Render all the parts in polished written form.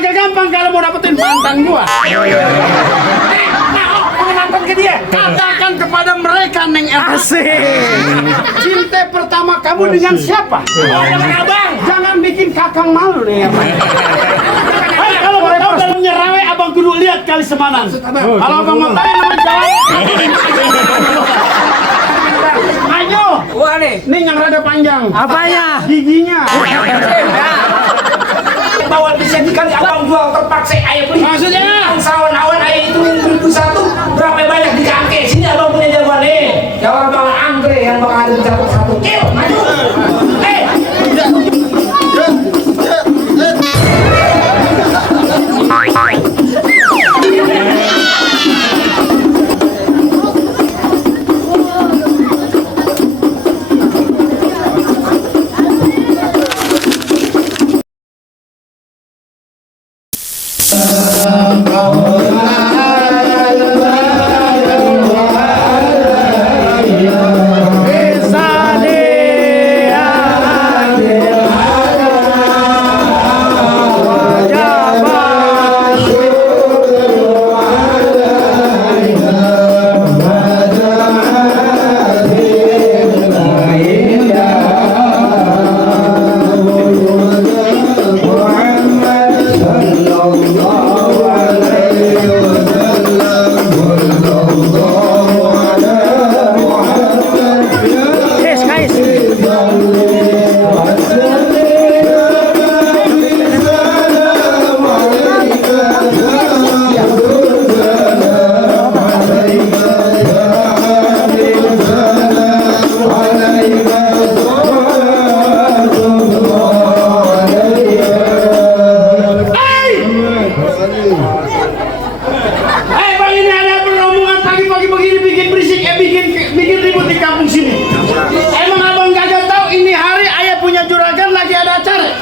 kagak gampang kalau mau dapetin mantan gua. Mantan ke dia. Katakan kepada mereka, Neng Erna. Asik. Cinta pertama kamu dengan siapa? Oh, dengan abang. Jangan bikin kakang malu, Neng Erna. Hei, kalau mau tahu dalamnya rawe, abang kudu lihat kali semanan. Kalau abang mau tahu nama jawab. Ayo. Wah nih. Nih yang rada panjang. Apanya? Giginya. Bawa bisa dikali abang jual terpaksa ayah beli. Maksudnya? Sawan-awan ayah itu 1.000 berapa banyak dikangke. Sini abang punya jawaban nih. Jawab bang Andre yang bakal ada di catat 1 kilo. Maju.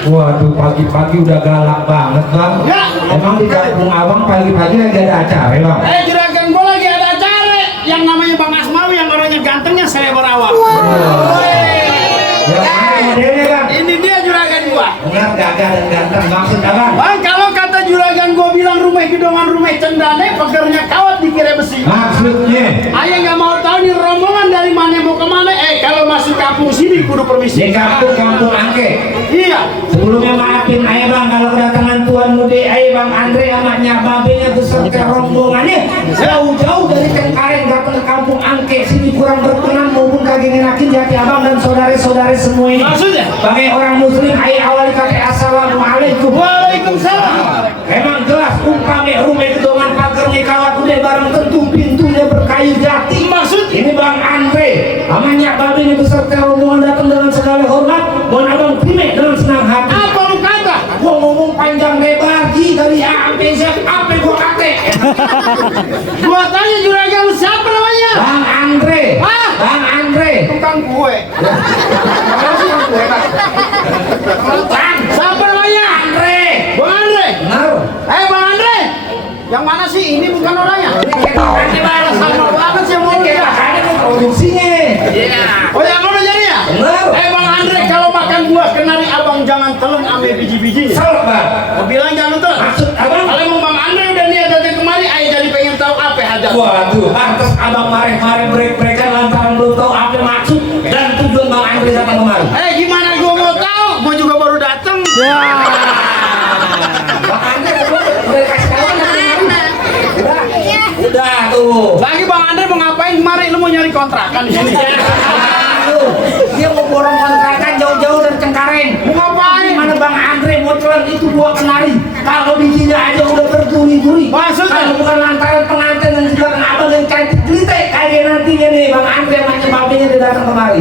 Waduh, pagi-pagi udah galak banget bang. Ya. Emang di kampung abang pagi-pagi lagi ada acara bang? Juragan gua lagi ada acara yang namanya Bang Asmawi yang orangnya gantengnya saya berawak. Yang mana modelnya bang? Ini dia juragan gua. Benar gagah dan ganteng maksud abang? Bang, kalau kata juragan gua bilang rumah gedongan rumah cendane, pekernya kawat dikira besi. Maksudnya? Ayah nggak mau tahu nih rombongan dari mana mau kemana. Kalau masuk kampung sini kudu permisi. Di kampung Angke. Iya. Sebelumnya maafin ayah bang kalau kedatangan tuan muda ayah bang Andre sama nyak babenya beserta rombongannya jauh-jauh dari Cengkareng datang ke kampung Angke sini kurang berkenan maupun kagak ngenakin jati abang dan saudara-saudara semua ini. Maksudnya? Sebagai orang muslim ayah awali kata assalamualaikum. Waalaikumsalam. Emang jelas umpamanya rumah gedongan pagernya kawat udah bareng tentu pintunya berkayu jati. Maksud? Ini bang Andre sama nyak babenya beserta rombongan datang dengan segala hormat. Mohon abang terima dengan senang hati. Apa lu kata? Gua ngomong panjang lebar ji dari A sampai Z apa gua kate. Gua tanya juragan lu siapa namanya? Bang Andre. Hah? Bang Andre. Tukang kue. Bang Siapa namanya? Andre. Bang Andre. Benar. Bang Andre. Yang mana sih? Ini bukan orangnya. Ini baru Sama banget sih mau Ini makanya gua produksinya. Iya. Oh yang mana jadi ya? Benar. Bang Andre kalau makan buah kenari abang jangan telan ame biji-bijinya. Salah bang. Mau bilang jangan telan. Maksud abang? Kalau mau Bang Andre udah niat datang kemari, ayah jadi pengen tahu apa hajat. Waduh, pantas abang marah-marah mereka lantaran belum tahu apa maksud dan tujuan bang Andre datang kemari. Gimana gua mau tahu? Gua juga baru datang. Ya. Bang Andre udah kasih tahu kan? Udah tuh. Lagi Bang Andre mau ngapain kemari? Lu mau nyari kontrakan di sini? Dia mau borong kontrakan jauh-jauh dari Cengkareng. Mau ngapain? Mana Bang Andre mau telan itu buah kenari. Kalau bijinya aja udah berduri-duri. Maksudnya? Kalau bukan lantaran pengantin dan juga abang yang cantik jelite kayak nantinya nih Bang Andre sama nyebabnya dia datang kemari.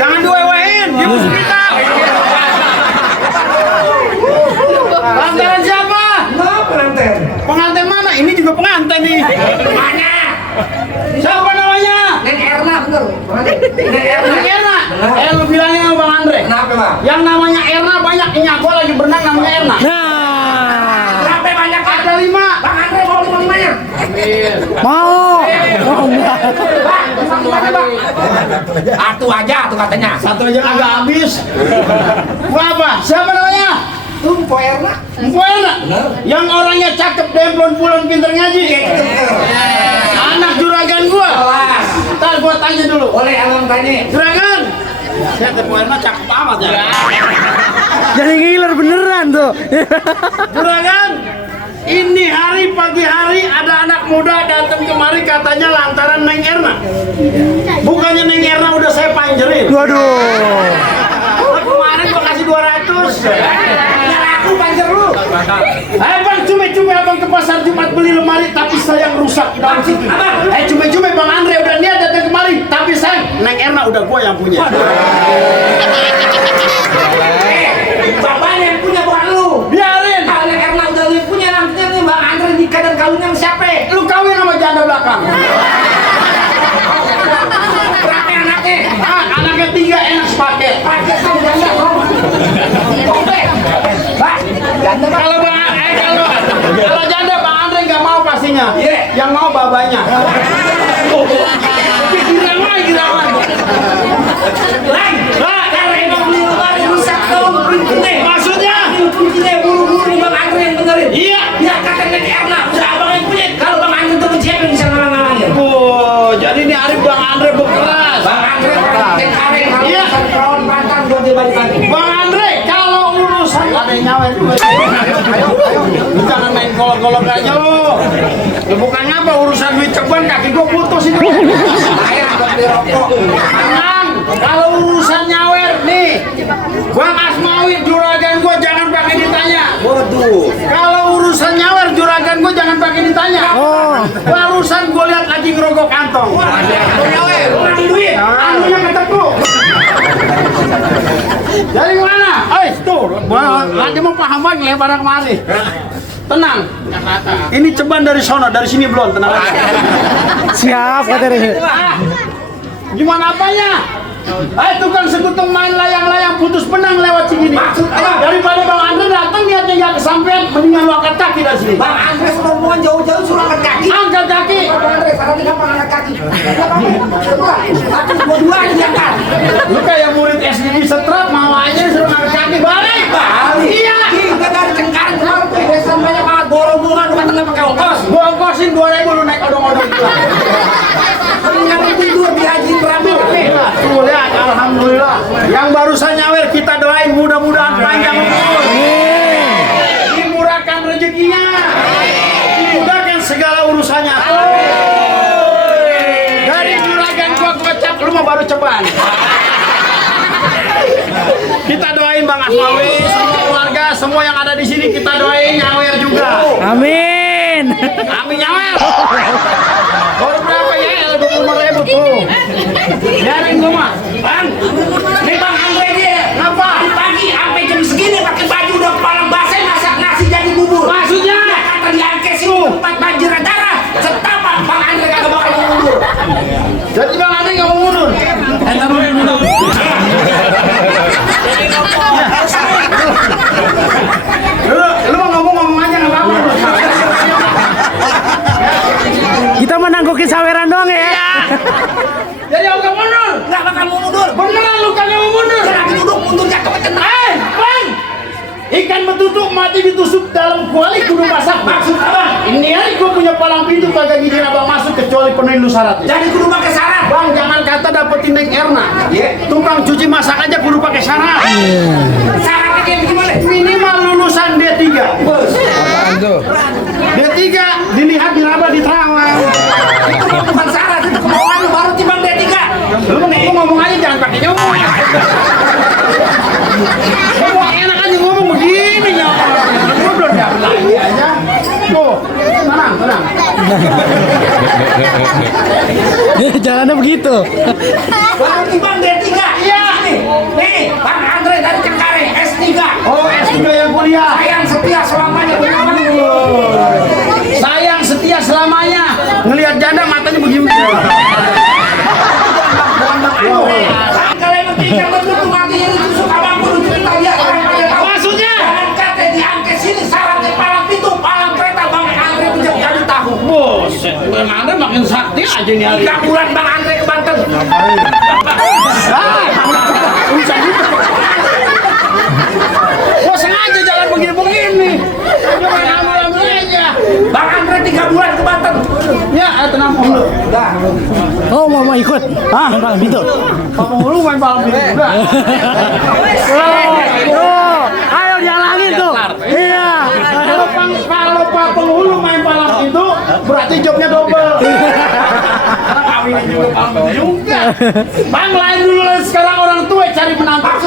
Jangan diwewehin, dia musuh kita. Lantaran siapa? Nah, pengantin. Pengantin mana? Ini juga pengantin nih. Mana? Siapa namanya? Neng Erna bener. Neng Erna. Neng Erna. Benar. Lu bilangnya sama Bang Andre. Kenapa Bang? Yang namanya Erna banyak. Ini aku lagi berenang namanya Erna. Nah. Berapa banyak? Ada 5. Bang Andre mau 5-5-nya? Mau. Oh, enggak. Bang, 5-5-nya Bang. Satu aja tuh katanya. Satu aja agak habis. Gua apa? Siapa namanya? Tumpo Erna. Buana. Yang orangnya cakep, demplon, pulang, pinter ngaji. Anak juragan gua. Kelas. Ntar gua tanya dulu. Boleh abang tanya. Juragan. Saya Buana cakep amat ya. Jadi ngiler beneran tuh. Juragan. Ini hari pagi hari ada anak muda datang kemari katanya lantaran Neng Erna. Bukannya Neng Erna udah saya panjerin. Waduh. Kemarin gua kasih 200. Nggak laku panjer lu. Bang, cumi-cumi abang ke pasar Jumat beli lemari tapi sayang rusak dalam situ. Cumi-cumi Bang Andre udah niat datang kemari tapi sayang Neng Erna udah gua yang punya. Bapaknya yang punya bukan lu. Biarin. Kalau yang Erna udah lu punya nantinya nih Bang Andre nikah dan kawinnya sama siapa? Lu kawin sama janda belakang. Berapa anaknya? Anaknya 3 enak sepaket. Pakai sama janda kau. Oke. Pak, janda Pak. Kalau janda Bang Andre nggak mau pastinya. Iya. Yang mau babanya. Girang lagi. Lang, kalau emang beli lemari rusak tau pintunya. Maksudnya? Pintunya buru-buru Bang Andre yang benerin. Iya. Ya kata Neng Erna, udah abang yang punya. Kalau Bang Andre tuh siapa yang bisa ngalang-ngalangin? Jadi ini hari Bang Andre berkeras. Bang Andre kareng kalau Iya. perawan pantan buat dia balik lagi. Bang Andre, kalau urusan ada yang nyawer juga. Ayo. Lu jangan main golok-golok aja lu. Ya bukan apa urusan duit ceban kaki gua putus itu. Saya buat beli rokok. Tenang, kalau urusan nyawer nih, Bang Asmawi juragan gua jangan pakai ditanya. Waduh. Kalau urusan nyawer juragan gua jangan pakai ditanya. Oh. Barusan gua lihat lagi ngerokok kantong. Nyawer, lu ngambil duit. Anunya ketepuk. Dari mana? Tuh, nanti mau paham lagi lebar kemari. Tenang. Ini ceban dari sono, dari sini belum, tenang aja. Siap katanya. Gimana apanya? Tukang sekutung main layang-layang putus benang lewat sini. Maksud apa? Daripada Bang Andre datang niatnya nggak kesampean, mendingan lu angkat kaki dari sini. Bang Andre suruh mohon jauh-jauh suruh angkat kaki. Angkat kaki. Bang Andre sekarang tidak pernah angkat kaki. Kaki dua diangkat. Lu kayak murid SD di setrap, mau aja suruh angkat kaki. Balik. Iya. Kita dari Cengkareng kemarin tuh desa banyak banget borong-borongan bukan tengah pakai ongkos. Gua ongkosin 2.000 lu naik odong-odong pulang. Mendingan tidur di Haji Beramil. Tuh lihat, alhamdulillah. Yang barusan nyawer kita doain mudah-mudahan panjang umur. Dimurahkan rezekinya. Dimudahkan segala urusannya. Dari juragan gua kecap, lu mah baru ceban. Kita doain Bang Asmawi, semua keluarga, semua yang ada di sini kita doain nyawer juga. Amin. Amin nyawer. Baru berapa ya? 25.000 tuh. Biarin gua mah. Bang, ini Bang Andre dia. Kenapa? Pagi sampai jam segini pakai baju udah kepala basah masak nasi jadi bubur. Maksudnya? Ya, kata diangkes itu tempat banjir darah. Setapak Bang Andre kagak bakal mundur. Jadi Bang Andre nggak mau mundur. Lu mau ngomong aja nggak apa-apa. Kita menanggukin saweran doang ya. Jadi aku nggak mundur. Nggak bakal mau mundur. Beneran lu kagak mau mundur. Lagi duduk mundur jatuh ke centang. Bang, ikan betutuk mati ditusuk dalam kuali kudu masak. Maksud apa? Ini hari gua punya palang pintu kagak gini abang masuk kecuali penuhin lu syaratnya. Jadi kudu pakai syarat. Bang, jangan kata dapetin Neng Erna. Tukang cuci masak aja kudu pakai syarat. Syaratnya kayak gimana? Minimal lulusan D3. D3 dilihat diraba di terawang. Itu mah bukan syarat, itu kemauan lu baru timbang D3. Lu ngomong aja jangan pakai nyomong. Ngomong enak aja ngomong begini ya. Lu belum dapet lagi aja. Tuh, tenang. Jalannya begitu. Baru timbang D3. Iya. Nih, Bang Andre dari Cengkareng S3. Oh, S3 yang kuliah. Sayang setia selamanya bagaimana? Sayang setia selamanya. Ngelihat janda matanya begini. Kalau emang tinggal betul tuh matinya ditusuk abang kudu cerita ya orang pada tahu. Maksudnya? Jangan kata diangkat sini syaratnya palang pintu, palang kereta Bang Andre punya jadi tahu. Buset, Bang Andre makin sakti aja nih hari. 3 bulan Bang Andre ke Banten. Gua sengaja jalan begini. Oh mau ikut? Hah? Main palang pintu. Pak Penghulu main palang pintu juga. Oh, ayo jalani tuh. Iya. Kalau Pak Penghulu main palang pintu, berarti jobnya double. Karena kawin juga palang pintu juga. Bang, lain dulu lah sekarang orang tua cari penantang.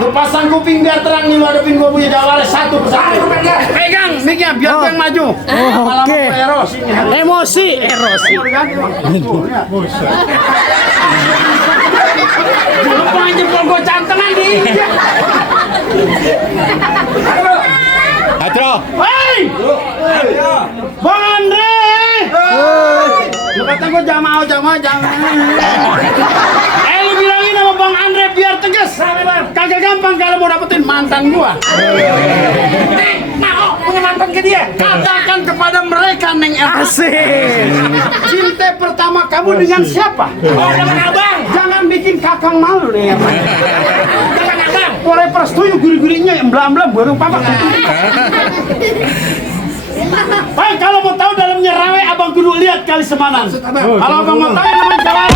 Lu pasang kuping biar terang nih, lu hadapin gua punya jawara satu persatu. Pegang mic-nya biar gua yang maju. Malah oke. mau eros ini. Emosi, erosi. Lupa jempol gua cantengan di. Atro. Hei! Bang Andre! Lu kata gua jamaah jangan. Lu bilangin sama Bang Andre biar tegas. Kagak gampang kalau mau dapetin mantan gua. Mau punya mantan ke dia? Katakan kepada mereka, Neng Erna. Asik. Cinta pertama kamu dengan siapa? Oh, dengan abang. Jangan bikin kakang malu, Neng Erna. Dengan abang. Forever setuju guri-gurinya yang belam-belam baru papa. Baik, kalau mau tahu dalamnya rawe, abang kudu lihat kali semanan. Kalau abang mau tahu yang namanya jawab.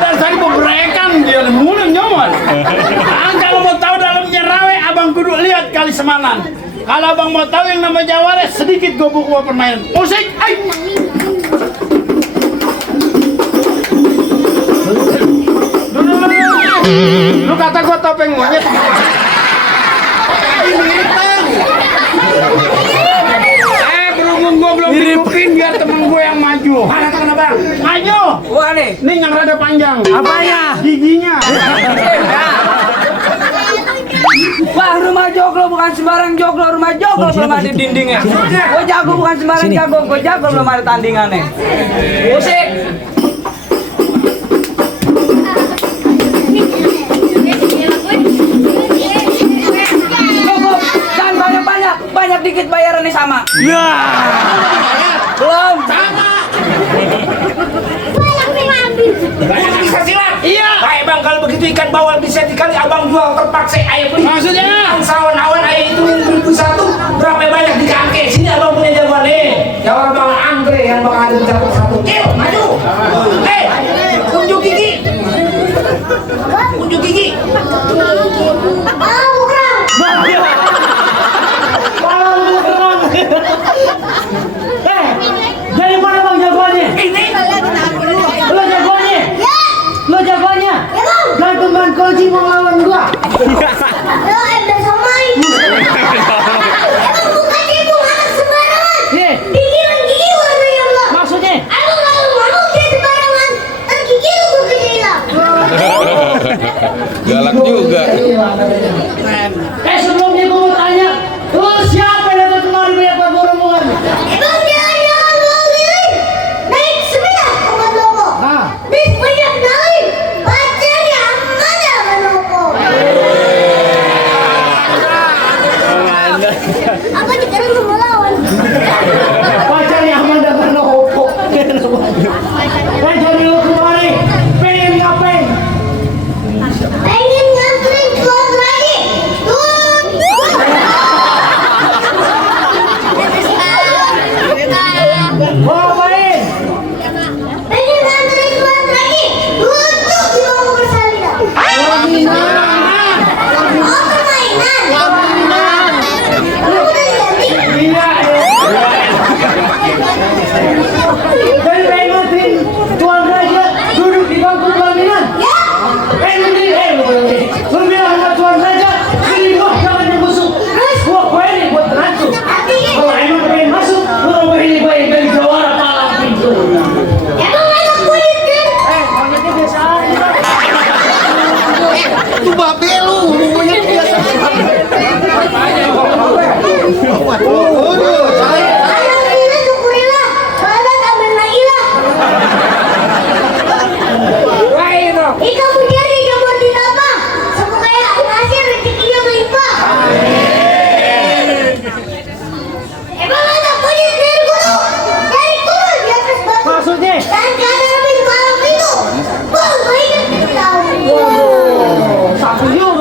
Dari tadi beberekan dia mulai nyaman. Kalau mau tahu dalamnya rawe, abang kudu lihat kali semanan. Kalau abang mau tahu yang namanya jawara, sedikit gobok gua permainan. Musik, ay! Lu kata gua topeng monyet. Berhubung gua belum ditupin biar temen gua yang maju. Mana tangan abang? Maju. Wah nih. Nih yang rada panjang. Apanya? Giginya. Wah, rumah joglo bukan sembarang joglo, rumah joglo belum ada dindingnya. Gue jago bukan sembarang jago, gue jago belum ada tandingannya. Musik. Cukup, jangan banyak-banyak, banyak dikit bayarannya sama. Ya. Belum. Banyak bisa silat. Iya. Baik bang, kalau begitu ikan bawal bisa dikali abang jual terpaksa ayah beli. Maksudnya? Sawan-awan ayah itu 1.000 berapa banyak di kaki. Sini abang punya jawaban nih. Jawab bang anggrek yang bakal ada dicatat 1 kilo. Maju. Unjuk gigi. Unjuk gigi. Dari mana bang jagoannya? Ini. Lo jagoannya? Lo jagoannya? Gantungan kunci mau lawan gua. Nih, maksudnya? Galak juga. Sebelumnya gua mau tanya, lu siapa yang datang kemari banyak buat rombongan? Apa dikira lu melawan? Pacarnya Amanda Bernopo. Jadi lu kemari, pengen ngapain? Pengen nganterin keluar lagi. Mau ngapain? Pengen nganterin keluar lagi. Untuk dibawa bersalinan. Oh, permainan. Lu udah ganti? Iya. Dari pengen nganterin Tuan Raja duduk di bangku pelaminan. Ya. Lu bilang sama Tuan Raja, ini gua jangan dimusuk. Gua ini buat rancun. Kalau emang pengen masuk, lu mau ini baik dari jawara palang pintu. Emang anak kulit kan? Monyetnya biasa aja. Itu babe lu, monyet biasa. Alhamdulillah, syukurilah. Kalau tambahin lagi lah. Ika menjadi jamur di apa? Semoga ya hasil rezekinya melimpah. Emang anak kulit dari gunung, dari turun di atas batu. Maksudnya? Dan karena lebih malam itu, baru ingat kita tahu. Satu juga.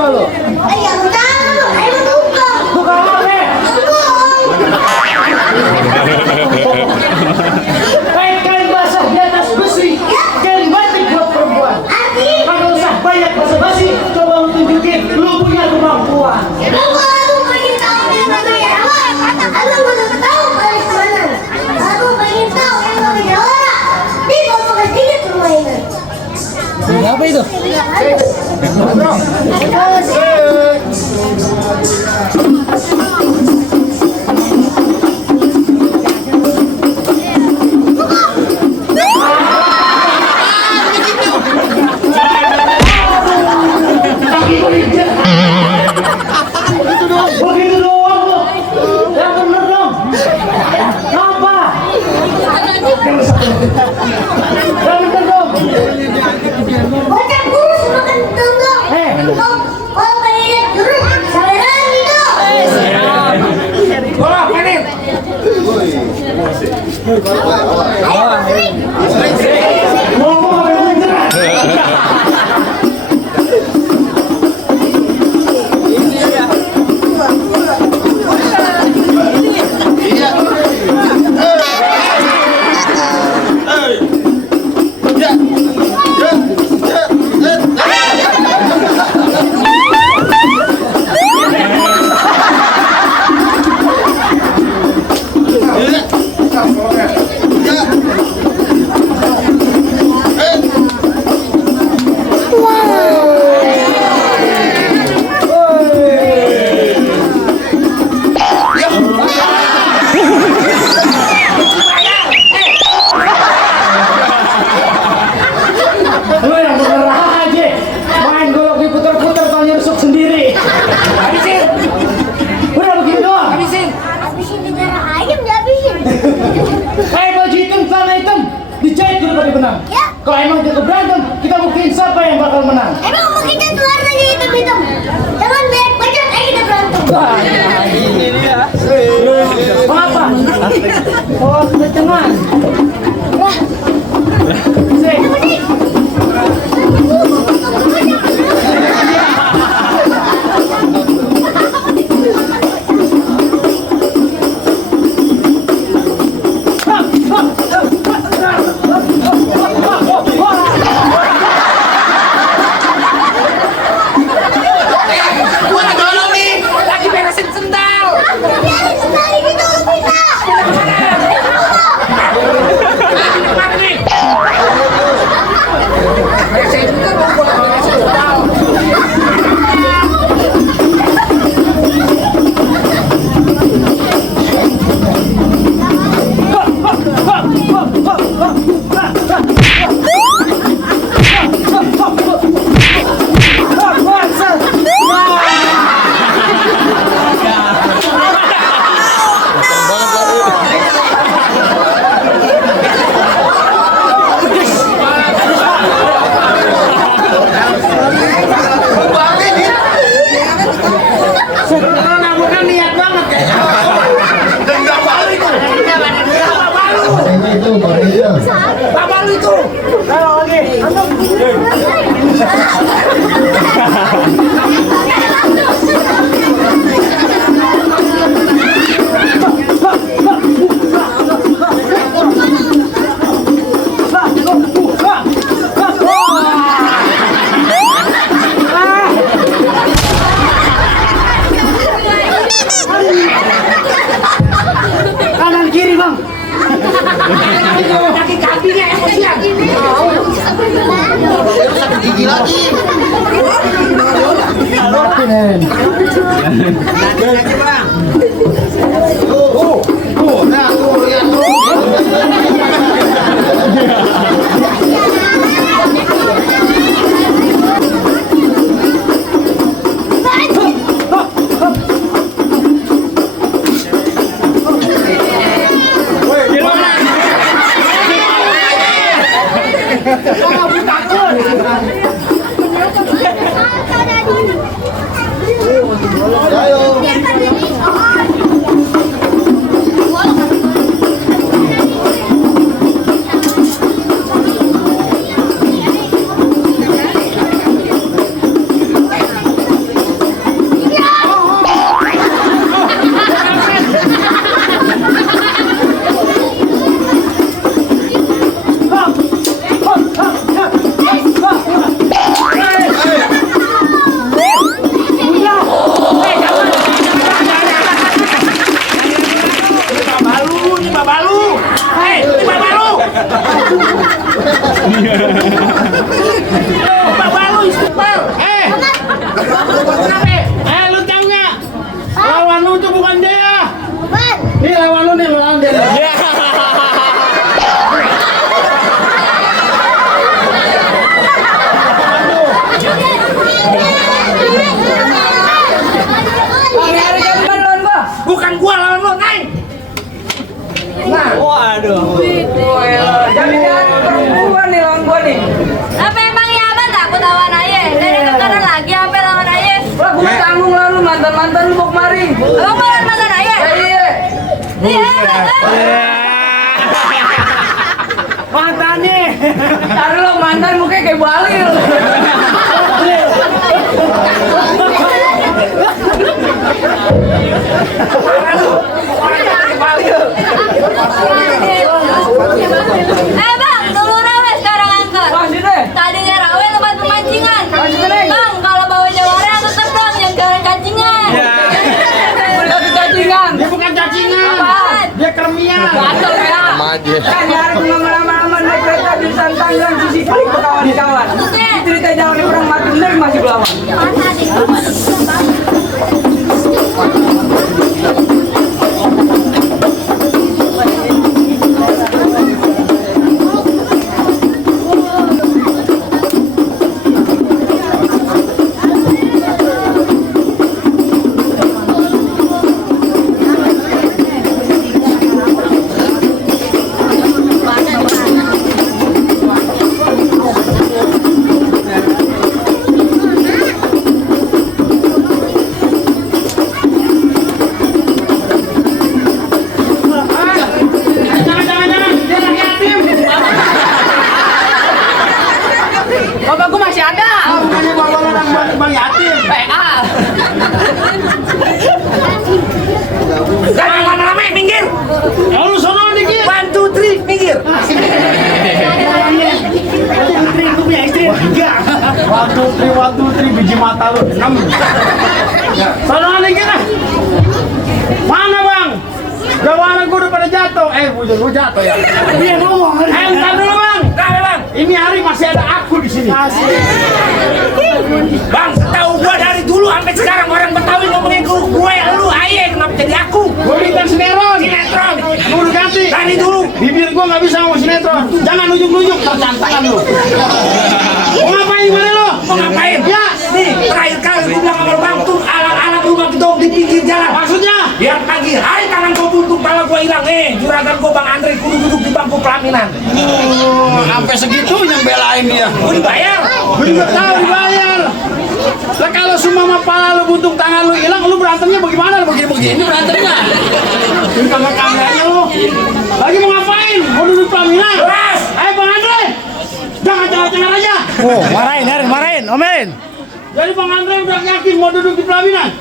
banyak basa-basi, coba lu tunjukin lu punya kemampuan. Emang aku pengen tahu yang namanya apa? Aku belum tahu balik mana. Aku pengen tahu yang namanya orang. Di bawah sedikit permainan. Apa itu? Begitu doang lo. Yang bener dong. Apa? Yang bener dong. Bocah kurus makan tenggok. Kalau pengen kurus, sabaran gitu. Bola, panen. Ayo, sering. Ngomong apa yang bener? Lu yang bener aja. Main golok diputer-puter kalau nyerusuk sendiri. Habisin. Udah begitu doang. Habisin. Habisin darah ayam dihabisin. Baju hitam, celana hitam, dijahit dulu pada benang. Ya. Kalau emang kita berantem, kita buktiin siapa yang bakal menang. Emang mau kita keluar aja hitam-hitam. Jangan banyak bacot, ayo kita berantem. Apa? Oh, kecengan. Wah, Sih. Gua lagi nolong nih. Lagi beresin sendal. biarin sekali gitu kita. Mana nih? Beresin juga mau gua lagi beresin sendal. Namun niat banget ya. Bapak lu itu. Kanan kiri bang. Kaki-kakinya emosian. Gigi lagi. Ayo. Waduh. Jangan perempuan nih lawan gua nih. Apa emangnya abang takut lawan ayah? Dari kekanan lagi sampai lawan ayah. Lah gua tanggung lah lu mantan-mantan lu mau kemari. Abang mau lawan mantan ayah? Iya. Iya, Mantannya. Ntar lu mantan mukanya kayak Bali lu. Bang, tunggu rawe sekarang angkat. Masih deh. Tadinya rawe tempat pemancingan. Masih deh. Bang, kalau bawa jawara tetap dong yang jalan cacingan. Udah kecacingan. Dia bukan cacingan. Apaan? Dia kermian. Gatel ya. Sama aja. Kan nyari lama-lama naik kereta di Santanggang sisi kali ke kawan-kawan. Cerita jalan di perang mati bener masih belawan. Jangan. Dia anak yatim. Bapakku masih ada. Bukannya bawa orang bang yatim. Jangan lama-lama, minggir. Lu sono dikit. 1, 2, 3, minggir. Itu punya istri 3. 1, 2, 3 biji mata lu 6. Sono dikit lah. Mana bang? Gawaran gua udah pada jatuh. Gua jatuh ya. Iya ngomong. Entar dulu bang. Kenapa, Bang? Ini hari masih ada aku di sini. Bang, setahu gua dari dulu sampai sekarang orang Betawi ngomongin gue, lu, ayah, kenapa jadi aku? Gua minta sinetron. Sinetron. Gua udah ganti. Dari dulu. Bibir gua nggak bisa ngomong sinetron. Jangan nunjuk-nunjuk, tercantangan lu. Mau ngapain gimana lu? Mau ngapain? Ya. Nih, terakhir kali gua bilang sama Bang tuh alat-alat rumah gedong di pinggir jalan. Maksudnya? Biar pagi hari tangan gua buntung, pala gua hilang. Juragan gua Bang Andre kudu duduk di bangku pelaminan. Sampai segitunya belain dia. Gua dibayar. Gua juga tahu dibayar. Lah kalau semua pala lu buntung, tangan lu hilang, lu berantemnya bagaimana? Begini berantemnya. Ini kamera-kameranya lu. Lagi mau ngapain? Mau duduk pelaminan? Keras. Ayo Bang Andre. Jangan cengar-cengar aja. Oh, marahin, omelin. Jadi Bang Andre udah yakin mau duduk di pelaminan?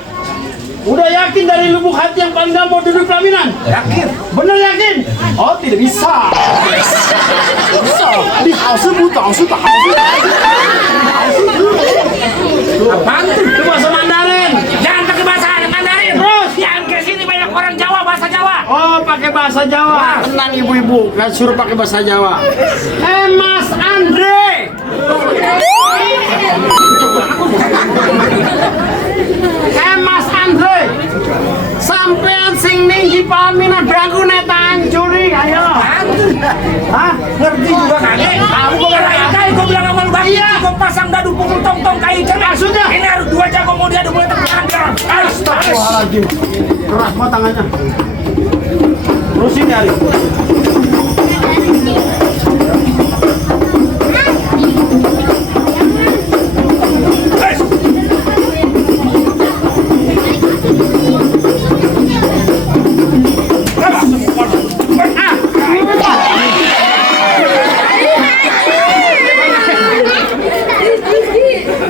Udah yakin dari lubuk hati yang paling dalam mau duduk pelaminan? Yakin. Bener yakin? Oh tidak bisa. Bisa. Di house butuh house tak house. Apaan tuh? Itu bahasa Mandarin. Jangan pakai bahasa Mandarin. Terus? Yang ke sini banyak orang Jawa, bahasa Jawa. Oh pakai bahasa Jawa. Tenang ibu-ibu, nggak suruh pakai bahasa Jawa. Mas Andre. Mas Andre. Sampean sing ninggi pelaminan berangku neta hancuri, ayo. Hah? Ngerti juga kagak? Tahu gua kali gua bilang sama lu Bang. Iya, gua pasang dadu pukul tong-tong kayak ikan. Maksudnya? Ini harus 2 jam kemudian udah mulai terperang. Astagfirullahaladzim. Keras banget tangannya. Terusin ya, Ali.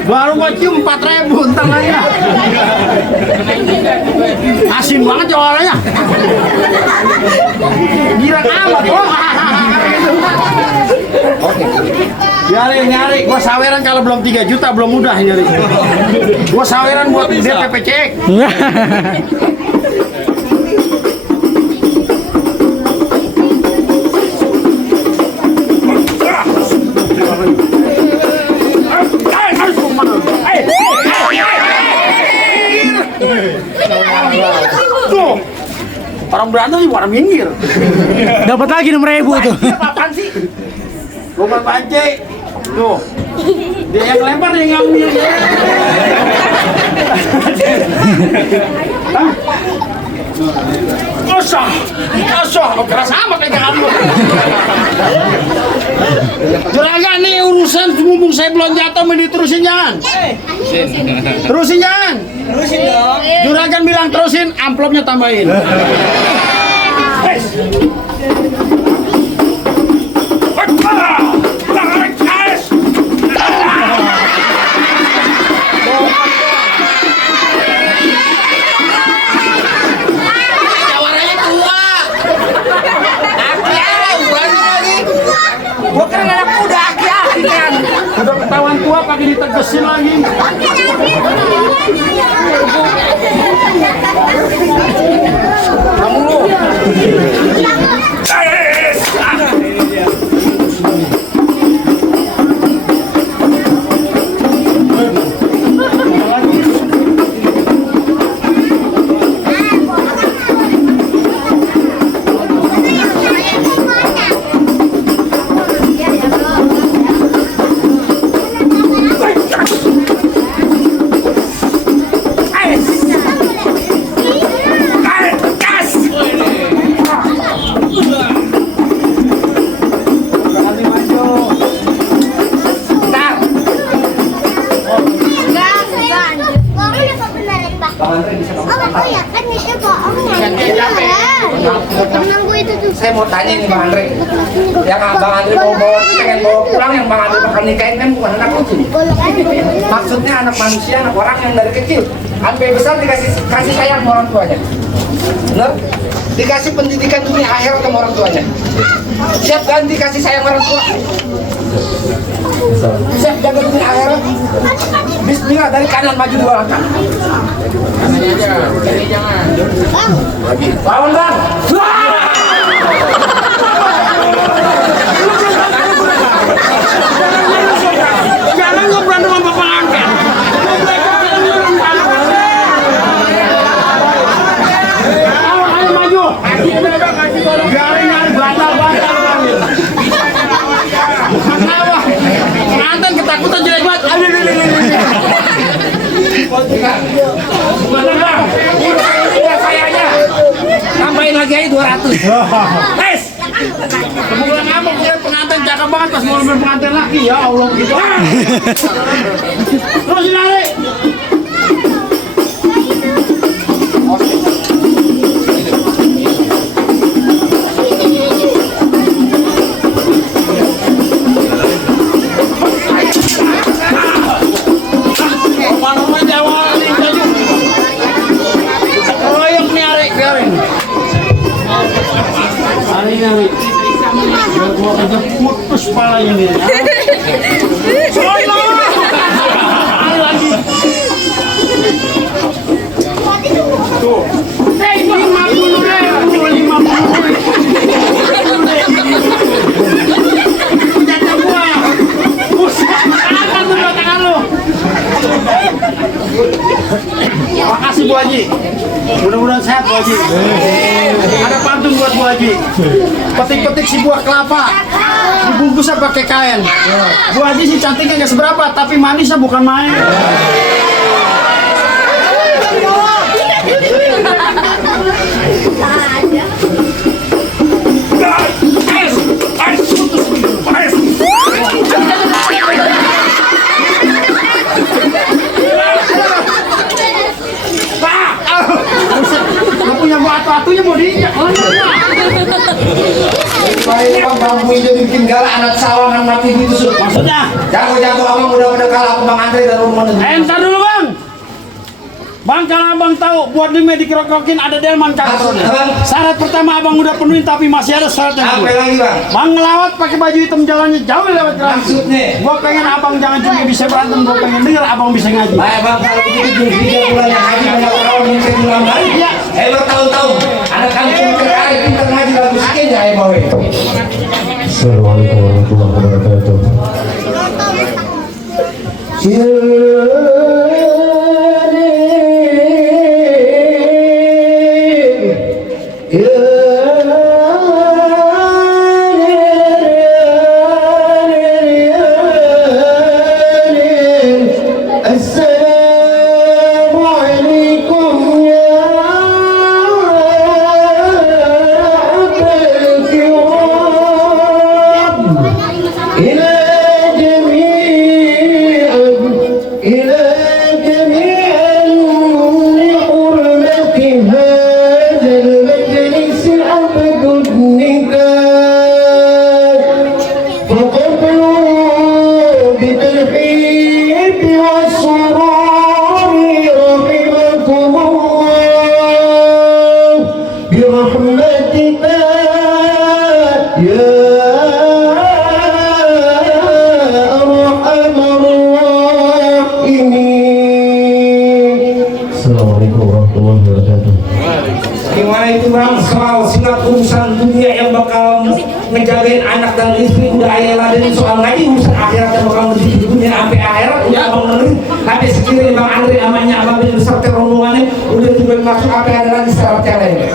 Baru gua cium 4.000 entar lagi. Asin banget ya orangnya. Gila amat loh. Nyari, gua saweran kalau belum 3 juta belum mudah nyari. Gua saweran buat DP cek. Tuh, orang berantem sih pada minggir. Dapat lagi 6.000 tuh. Apaan sih? Gua pancing. Tuh. Dia yang lempar dia yang ngambil. Hah? Usah, keras amat pegangan lu. Juragan nih urusan mumpung saya belum jatuh, diterusin jangan. Terusin jangan. Terusin dong. Juragan bilang terusin, amplopnya tambahin. Gua kan anak muda aki-aki kan. Udah ketahuan tua pakai ditegesin lagi. Kamu lu. Saya mau tanya nih Bang Andre, yang Bang Andre pengen bawa pulang, yang Bang Andre bakal nikahin kan bukan anak kucing. Maksudnya anak manusia, anak orang yang dari kecil sampai besar kasih sayang sama orang tuanya. Bener? Dikasih pendidikan dunia akhirat sama orang tuanya. Siap kan dikasih sayang orang tua? Siap jaga dunia akhirat? Bismillah, dari kanan maju 2 langkah. Kanannya aja, kiri jangan. Lagi. Bangun Bang. Jangan lu berantem sama bapak angkat. Ayo maju. Garing batal. Kenapa? Pengantin ketakutan jelek banget. Bukan Bang. Udah saya aja. Tambahin lagi aja 200. Tes. Bukan apa punya pengantin cakep banget pas mau pengantin lagi ya Allah gitu. Terus narik. Mana Jawa nih baju. Royok nih arek garing. Ari. Biar gua aja putus palanya nih. Soalnya. Lagi. Tuh. 50 deh. 50. Jatah gua. Buset, angkat tuh tangan lu. Makasih Bu Haji. Mudah-mudahan sehat Bu Haji. Ada pantun buat Bu Haji. Petik-petik si buah kelapa, dibungkusnya pakai kain. Bu Haji sih cantiknya nggak seberapa, tapi manisnya bukan main. Punya batu-batunya mau diinjak. Baik bambu itu bikin galak anak sawangan mati gitu. Maksudnya? Jago-jago abang udah kalah ke Bang Andre dan rumah negeri. Entar dulu Bang. Bang, kalau abang tahu buat di dikerok-kerokin ada delman kantornya. Syarat pertama abang udah penuhin tapi masih ada syarat yang Apa lagi Bang? Bang ngelawat pakai baju hitam jalannya jauh lewat keras. Maksudnya? Gua pengen abang jangan cuma bisa berantem, gua pengen denger abang bisa ngaji. Baik Bang, kalau begitu 3 bulan yang haji banyak orang yang kejualan baru. Iya. Bertahun-tahun anak kampung terkait pintar ngaji lagu sekian ya bawe. Assalamualaikum warahmatullahi wabarakatuh. Assalamualaikum warahmatullahi wabarakatuh. Gimana itu bang soal silat urusan dunia yang bakal ngejagain anak dan istri udah ayah ladenin soal ngaji urusan akhirat yang bakal mendidik dunia sampai akhirat udah abang dengerin tapi sekiranya bang Andre amanya abang beserta rombongannya udah juga masuk apa yang ada lagi secara challenge.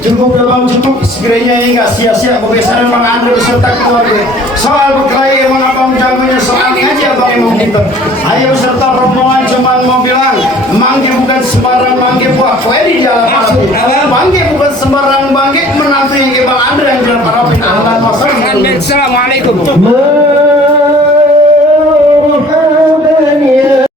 Cukup ya bang, cukup. Sekiranya ini nggak sia-sia kebesaran bang Andre beserta keluarga. Soal berkelahi emang abang jagonya, soal ngaji abang emang pinter. Ayo beserta rombongan cuman mau bilang, mangge bukan sembarang mangge buah kue di jalan Parapi. Mangge bukan sembarang mangge menantu yang ke bang Andre yang jalan Parapi. Assalamualaikum. Assalamualaikum.